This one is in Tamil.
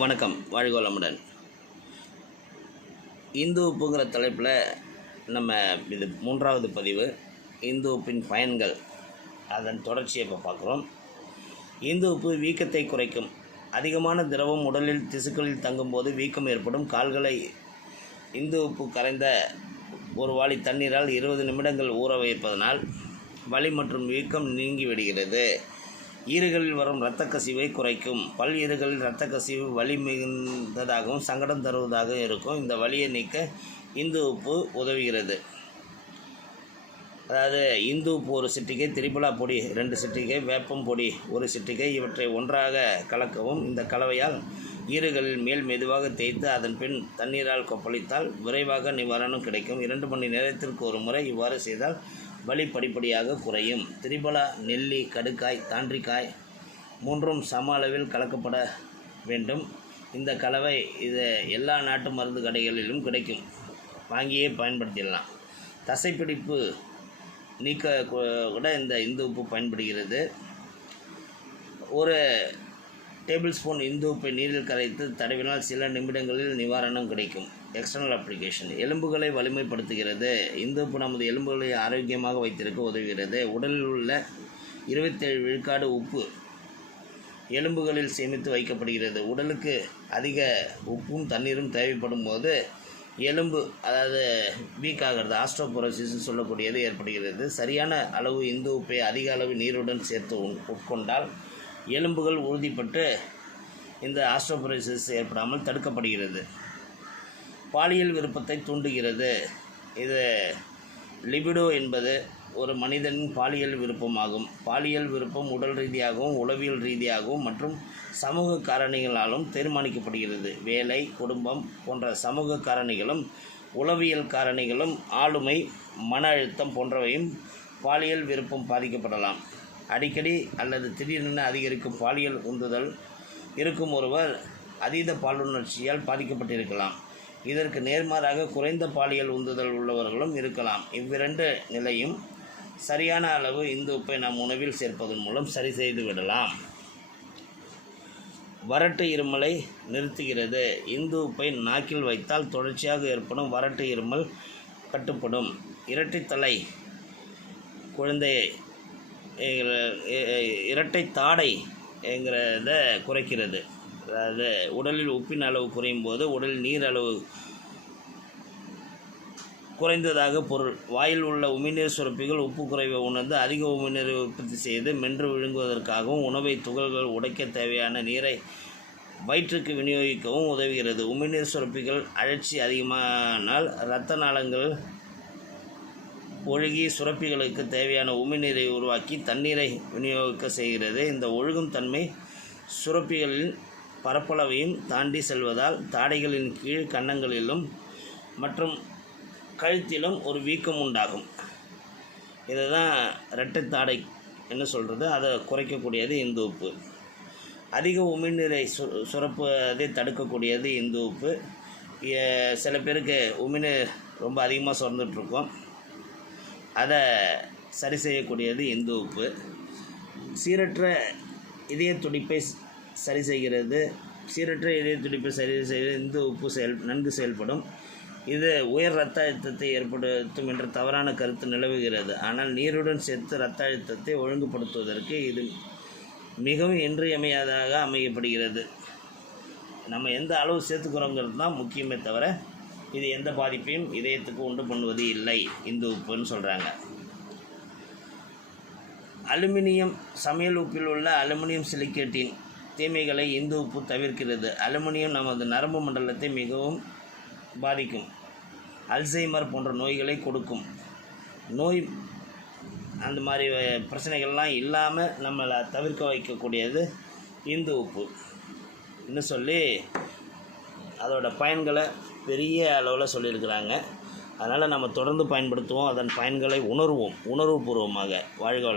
வணக்கம். வாழ்க வளமுடன் இந்து உப்புங்கிற தலைப்பில் நம்ம இது மூன்றாவது பதிவு இந்து உப்பின் பயன்கள் அதன் தொடர்ச்சியை இப்போ பார்க்குறோம். இந்து உப்பு வீக்கத்தை குறைக்கும். அதிகமான திரவம் உடலில் திசுக்களில் தங்கும்போது வீக்கம் ஏற்படும். கால்களை இந்து உப்பு கரைந்த ஒரு வாளி தண்ணீரால் இருபது நிமிடங்கள் ஊற வைப்பதனால் வலி மற்றும் வீக்கம் நீங்கிவிடுகிறது ஈறுகளில் வரும் இரத்த கசிவை குறைக்கும். பல் ஈறுகளில் இரத்த கசிவு வலி மிகுந்ததாகவும் சங்கடம் தருவதாகவும் இருக்கும். இந்த வலியை நீக்க இந்து உப்பு உதவுகிறது. அதாவது இந்து உப்பு ஒரு சிட்டிகை திரிபலா பொடி ரெண்டு சிட்டிகை வேப்பம் பொடி ஒரு சிட்டிகை இவற்றை ஒன்றாக கலக்கவும். இந்த கலவையால் ஈறுகளில் மேல் மெதுவாக தேய்த்து அதன் பின் தண்ணீரால் கொப்பளித்தால் விரைவாக நிவாரணம் கிடைக்கும். இரண்டு மணி நேரத்திற்கு ஒரு முறை இவ்வாறு செய்தால் வலி படிப்படியாக குறையும். திரிபலா நெல்லி கடுக்காய் தாண்டிக்காய் மூன்றும் சம அளவில் கலக்கப்பட வேண்டும். இந்த கலவை இது எல்லா நாட்டு மருந்து கடைகளிலும் கிடைக்கும். வாங்கியே பயன்படுத்திடலாம். தசைப்பிடிப்பு நீக்க கூட இந்த இந்து உப்பு பயன்படுகிறது. ஒரு டேபிள் ஸ்பூன் இந்து உப்பை நீரில் கரைத்து தடவினால் சில நிமிடங்களில் நிவாரணம் கிடைக்கும். எக்ஸ்டர்னல் அப்ளிகேஷன் எலும்புகளை வலிமைப்படுத்துகிறது. இந்து உப்பு நமது எலும்புகளை ஆரோக்கியமாக வைத்திருக்க உதவுகிறது. உடலில் உள்ள இருபத்தேழு விழுக்காடு உப்பு எலும்புகளில் சேமித்து வைக்கப்படுகிறது. உடலுக்கு அதிக உப்பும் தண்ணீரும் தேவைப்படும் போது எலும்பு அதாவது வீக் ஆகிறது ஆஸ்ட்ரோபோரோசிஸ்ன்னு சொல்லக்கூடியது ஏற்படுகிறது. சரியான அளவு இந்து உப்பை அதிக அளவு நீருடன் சேர்த்து உண்- உட்கொண்டால் எலும்புகள் உறுதிப்பட்டு இந்த ஆஸ்ட்ரோபோரோசிஸ் ஏற்படாமல் தடுக்கப்படுகிறது. பாலியல் விருப்பத்தை தூண்டுகிறது. இது லிபிடோ என்பது ஒரு மனிதனின் பாலியல் விருப்பமாகும். பாலியல் விருப்பம் உடல் ரீதியாகவும் உளவியல் ரீதியாகவும் மற்றும் சமூக காரணிகளாலும் தீர்மானிக்கப்படுகிறது. வேலை குடும்பம் போன்ற சமூக காரணிகளும் உளவியல் காரணிகளும் ஆளுமை மன அழுத்தம் போன்றவையும் பாலியல் விருப்பம் பாதிக்கப்படலாம். அடிக்கடி அல்லது திடீரென அதிகரிக்கும் பாலியல் உந்துதல் இருக்கும் ஒருவர் அதீத பாலுணர்ச்சியால் பாதிக்கப்பட்டிருக்கலாம். இதற்கு நேர்மாறாக குறைந்த பாலியல் உந்துதல் உள்ளவர்களும் இருக்கலாம். இவ்விரண்டு நிலையும் சரியான அளவு இந்து உப்பை நம் உணவில் சேர்ப்பதன் மூலம் சரி செய்து விடலாம். வறட்டு இருமலை நிறுத்துகிறது. இந்து உப்பை நாக்கில் வைத்தால் தொடர்ச்சியாக ஏற்படும் வறட்டு இருமல் கட்டுப்படும். இரட்டைத்தலை குழந்தையை இரட்டை தாடை என்கிறத குறைக்கிறது. அதாவது உடலில் உப்பின் அளவு குறையும் போது உடலில் நீர் அளவு குறைந்ததாக பொருள். வாயில் உள்ள உமிழ்நீர் சுரப்பிகள் உப்பு குறைவை உணர்ந்து அதிக உமிழ்நீரை உற்பத்தி செய்து மென்று விழுங்குவதற்காகவும் உணவை துகள்கள் உடைக்க தேவையான நீரை வயிற்றுக்கு விநியோகிக்கவும் உதவுகிறது. உமிழ்நீர் சுரப்பிகள் அழற்சி அதிகமானால் இரத்த நாளங்கள் ஒழுகி சுரப்பிகளுக்கு தேவையான உமிழ்நீரை உருவாக்கி தண்ணீரை விநியோகிக்க செய்கிறது. இந்த ஒழுகும் தன்மை சுரப்பிகளின் பரப்பளவையும் தாண்டி செல்வதால் தாடைகளின் கீழ் கன்னங்களிலும் மற்றும் கழுத்திலும் ஒரு வீக்கம் உண்டாகும். இதுதான் இரட்டை தாடை என்ன சொல்கிறது அதை குறைக்கக்கூடியது இந்து உப்பு. அதிக உமிழ்நீரை சு சுரப்பதை தடுக்கக்கூடியது இந்து உப்பு. சில பேருக்கு உமிழ்நீர் ரொம்ப அதிகமாக சுரந்துட்ருக்கோம் அதை சரி செய்யக்கூடியது இந்து உப்பு. சீரற்ற இதய துடிப்பை சரி செய்கிறது. சீரற்ற இதய துடிப்பை சரி செய்ய இந்து உப்பு செயல் நன்கு செயல்படும். இது உயர் இரத்த அழுத்தத்தை ஏற்படுத்தும் என்ற தவறான கருத்து நிலவுகிறது. ஆனால் நீருடன் சேர்த்து இரத்த அழுத்தத்தை ஒழுங்குபடுத்துவதற்கு இது மிகவும் இன்றியமையாததாக அமையப்படுகிறது. நம்ம எந்த அளவு சேர்த்துக்கிறோங்கிறது தான் முக்கியமே தவிர இது எந்த பாதிப்பையும் இதயத்துக்கு உண்டு பண்ணுவது இல்லை. இந்து உப்புன்னு சொல்கிறாங்க அலுமினியம் சமையல் உப்பில் உள்ள அலுமினியம் சிலிக்கேட்டின் தீமைகளை இந்து உப்பு தவிர்க்கிறது. அலுமினியம் நமது நரம்பு மண்டலத்தை மிகவும் பாதிக்கும். அல்சைமர் போன்ற நோய்களை கொடுக்கும். நோய் அந்த மாதிரி பிரச்சனைகள்லாம் இல்லாமல் நம்மளை தவிர்க்க வைக்கக்கூடியது இந்து உப்பு. இன்னும் சொல்லி அதோட பயன்களை பெரிய அளவில் சொல்லியிருக்கிறாங்க. அதனால் நம்ம தொடர்ந்து பயன்படுத்துவோம். அதன் பயன்களை உணர்வோம். உணர்வுபூர்வமாக. வாழ்க வளம்